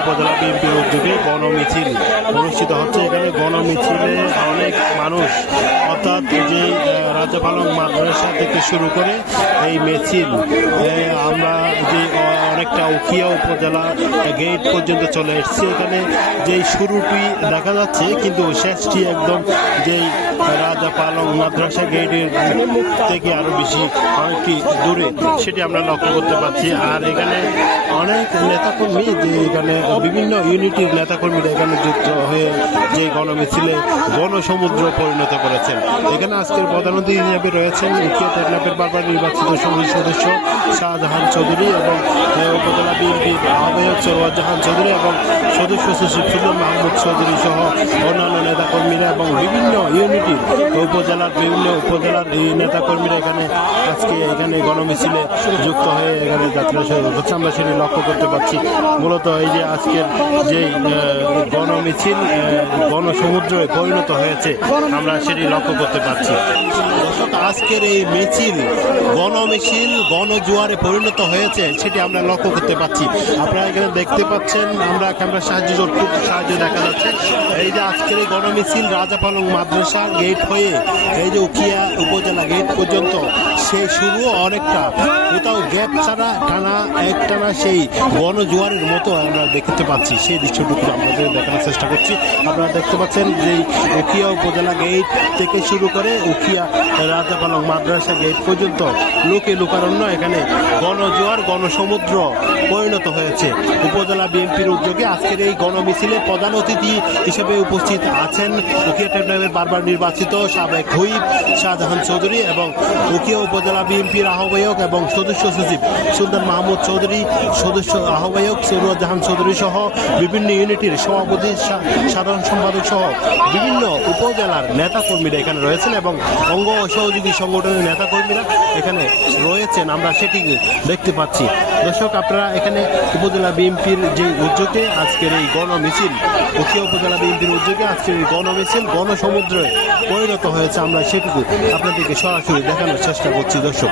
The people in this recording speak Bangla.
উপজেলা বিএনপির উদ্যোগে গণমিছিল অনুষ্ঠিত হচ্ছে। এখানে গণমিছিলে অনেক মানুষ অর্থাৎ যে আহ, রাজা পালং মাদ্রাসা থেকে শুরু করে এই মিছিল আমরা যে অনেকটা উখিয়া উপজেলা গেট পর্যন্ত চলে এসেছি। এখানে যেই শুরুটি দেখা যাচ্ছে কিন্তু শেষটি একদম যেই রাজা পালং মাদ্রাসা গেটের থেকে আরও বেশি অনেকটি দূরে সেটি আমরা লক্ষ্য করতে পারছি। আর এখানে অনেক নেতাকর্মী যে এখানে বিভিন্ন ইউনিটির নেতাকর্মীরা এখানে যুক্ত হয়ে যে গণমিছিলে গণসমুদ্র পরিণত করেছেন। এখানে আজকের প্রধান অতিথি হিসেবে রয়েছেন উকিয়া টেকনাফের বারবার নির্বাচিত সমিতি সদস্য শাহজাহান চৌধুরী এবং উপজেলা বিএনপির আহ্বায়ক সরওয়ার জাহান চৌধুরী এবং সদস্য সচিব সুন্দর মাহমুদ চৌধুরী সহ অন্যান্য নেতাকর্মীরা এবং বিভিন্ন ইউনিটির উপজেলার বিভিন্ন উপজেলার নেতাকর্মীরা এখানে আজকে এখানে গণমিছিলে যুক্ত হয়ে এখানে যাত্রা শুরু করছে। আমরা সেটি লক্ষ্য করতে পারছি। মূলত এই যে আজকের যে আহ, গণমিছিল আহ, গণসমুদ্রে পরিণত হয়েছে আমরা সেটি লক্ষ্য করতে পারছি। আজকের এই মিছিল গণমিছিল গণজোয়ারে পরিণত হয়েছে সেটি আমরা লক্ষ্য করতে পারছি। আপনারা এখানে দেখতে পাচ্ছেন আমরা ক্যামেরার সাহায্য যতটুকু সাহায্য দেখা যাচ্ছে। এই যে আজকের এই গণমিছিল রাজাপালং মাদ্রাসা গেট হয়ে এই যে উকিয়া উপজেলা গেট পর্যন্ত সেই শুরু অনেকটা। কোথাও গ্যাপ ছাড়া টানা একটানা সেই গণজোয়ারের মতো আমরা দেখতে পাচ্ছি সেই দৃশ্যটুকু আপনাদের দেখানোর চেষ্টা করছি। আপনারা দেখতে পাচ্ছেন যে উখিয়া উপজেলা গেট থেকে শুরু করে উখিয়া রাজাপালং মাদ্রাসা গেট পর্যন্ত লোকে লোকারণ্য এখানে গণজোয়ার, গণসমুদ্র পরিণত হয়েছে। উপজেলা বিএনপির উদ্যোগে আজকের এই গণমিছিলে প্রধান অতিথি হিসেবে উপস্থিত আছেন উখিয়া টেকনাফের বারবার নির্বাচিত সাবেক হুইপ শাহজাহান চৌধুরী এবং উখিয়া উপজেলা বিএনপির আহ্বায়ক এবং সদস্য সচিব সুলতান মাহমুদ চৌধুরী, সদস্য আহ্বায়ক সরুয়া জাহান চৌধুরী সহ বিভিন্ন ইউনিটির সভাপতি সাধারণ সম্পাদক সহ বিভিন্ন উপজেলার নেতাকর্মীরা এখানে রয়েছেন এবং অঙ্গ ও সহযোগী সংগঠনের নেতাকর্মীরা এখানে রয়েছেন। আমরা সেটি দেখতে পাচ্ছি। দর্শক, আপনারা এখানে উপজেলা বিএনপির যে উদ্যোগে আজকের এই গণ গণমিছিল উখিয়া উপজেলা বিএনপির উদ্যোগে আজকের এই গণ গণমিছিল গণসমুদ্রে পরিণত হয়েছে আমরা সেটুকু আপনাদেরকে সরাসরি দেখানোর চেষ্টা করছি, দর্শক।